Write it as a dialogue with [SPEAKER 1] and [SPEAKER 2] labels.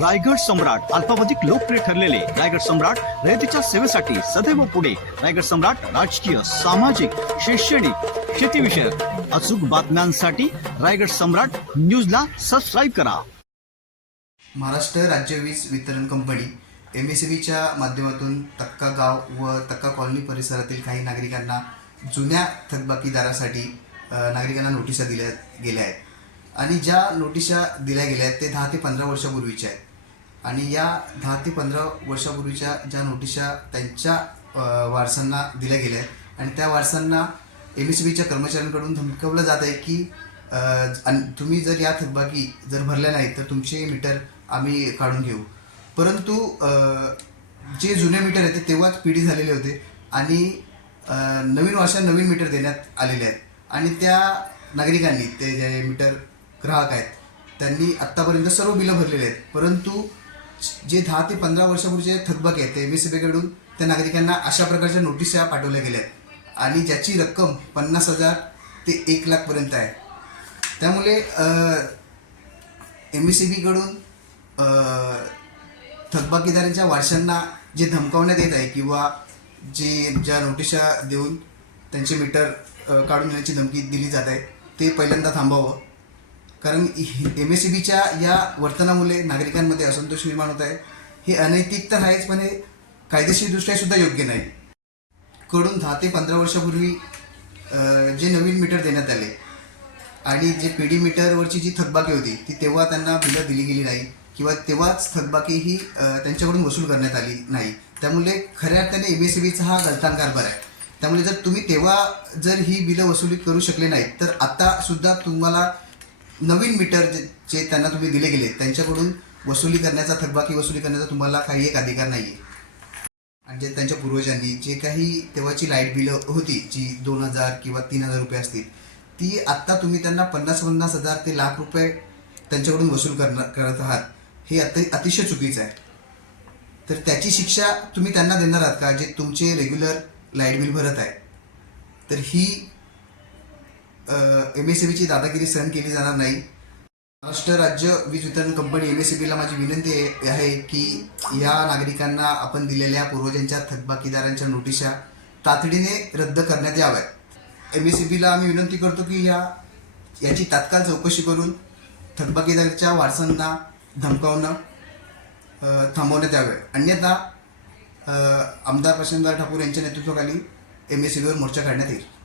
[SPEAKER 1] रायगड सम्राट अल्पावधिक लोकप्रिय ठरलेले रायगड सम्राट रयतेच्या सेवेसाठी सदैव पुढे. रायगड सम्राट राजकीय सामाजिक शैक्षणिक शेतीविषयक अचूक बातम्यांसाठी रायगड सम्राट न्यूजला सबस्क्राईब करा.
[SPEAKER 2] महाराष्ट्र राज्य वीज वितरण कंपनी एम एस बीच्या माध्यमातून तक्का गाव व तक्का कॉलनी परिसरातील काही नागरिकांना जुन्या थकबाकीदारासाठी नागरिकांना नोटिसा दिल्या गेल्या आहेत. आणि ज्या नोटिसा दिल्या गेल्या आहेत ते दहा ते पंधरा वर्षापूर्वीच्या आहेत. आणि या दहा ते पंधरा वर्षापूर्वीच्या ज्या नोटिशा त्यांच्या वारसांना दिल्या गेल्या आहेत. आणि त्या वारसांना एम एस बीच्या कर्मचाऱ्यांकडून धमकवलं जात आहे की तुम्ही जर या थकबाकी जर भरल्या नाही तर तुमचे मीटर आम्ही काढून घेऊ. परंतु जे जुने मीटर आहेत ते तेव्हाच पिढी झालेले होते आणि नवीन वर्षात नवीन मीटर देण्यात आलेले आहेत. आणि त्या नागरिकांनी ते जे मीटर ग्राहक आहेत त्यांनी आत्तापर्यंत सर्व बिलं भरलेले आहेत. परंतु जे दहा ते पंधरा वर्षापूर्वीचे थकबाकी आहेत ते एम एस बीकडून त्या नागरिकांना अशा प्रकारच्या नोटिसा पाठवल्या गेल्या आहेत आणि ज्याची रक्कम पन्नास हजार ते एक लाखपर्यंत आहे. त्यामुळे एम एस सी बीकडून थकबाकीदारांच्या वारशांना जे धमकावण्यात येत आहे किंवा जे ज्या नोटिशा देऊन त्यांचे मीटर काढून घेण्याची धमकी दिली जात आहे ते पहिल्यांदा थांबावं. कारण एम एस सी बीच्या या वर्तनामुळे नागरिकांमध्ये असंतोष निर्माण होत आहे. हे अनैतिक तर आहेच पण हे कायदेशीरदृष्ट्या सुद्धा योग्य नाही. कडून दहा ते पंधरा वर्षापूर्वी जे नवीन मीटर देण्यात आले आणि जे पी डी मीटरवरची जी थकबाकी होती ती तेव्हा त्यांना बिलं दिली गेली नाही किंवा तेव्हाच थकबाकी ही त्यांच्याकडून वसूल करण्यात आली नाही. त्यामुळे खऱ्या अर्थाने एम एस सी बीचा हा गलतान कारभार आहे. त्यामुळे जर तुम्ही तेव्हा जर ही बिलं वसुली करू शकले नाहीत तर आत्तासुद्धा तुम्हाला नवीन मीटर जे जे त्यांना तुम्ही दिले गेले त्यांच्याकडून वसुली करण्याचा थकबाकी वसुली करण्याचा तुम्हाला काही एक अधिकार नाही आहे आणि जे त्यांच्या पूर्वजांनी जे काही तेव्हाची लाइट बिलं होती जी दोन हजार किंवा तीन हजार रुपये असतील ती आत्ता तुम्ही त्यांना पन्नास पन्नास हजार ते लाख रुपये त्यांच्याकडून वसूल करणार करत आहात हे अति अतिशय चुकीचं आहे. तर त्याची शिक्षा तुम्ही त्यांना देणार आहात का जे तुमचे रेग्युलर लाइट बिल भरत आहे? तर ही एम एस बीची दादागिरी सहन केली जाणार नाही. महाराष्ट्र राज्य वीज वितरण कंपनी एम एस बीला माझी विनंती आहे- की या नागरिकांना आपण दिलेल्या पूर्वजांच्या थकबाकीदारांच्या नोटिशा तातडीने रद्द करण्यात याव्यात. एम एस बीला आम्ही विनंती करतो की या याची तात्काळ चौकशी करून थकबाकीदाराच्या वारसांना धमकावणं थांबवण्यात यावे. अन्यथा आमदार प्रशांतदार ठाकूर यांच्या नेतृत्वाखाली एम एस बीवर मोर्चा काढण्यात येईल.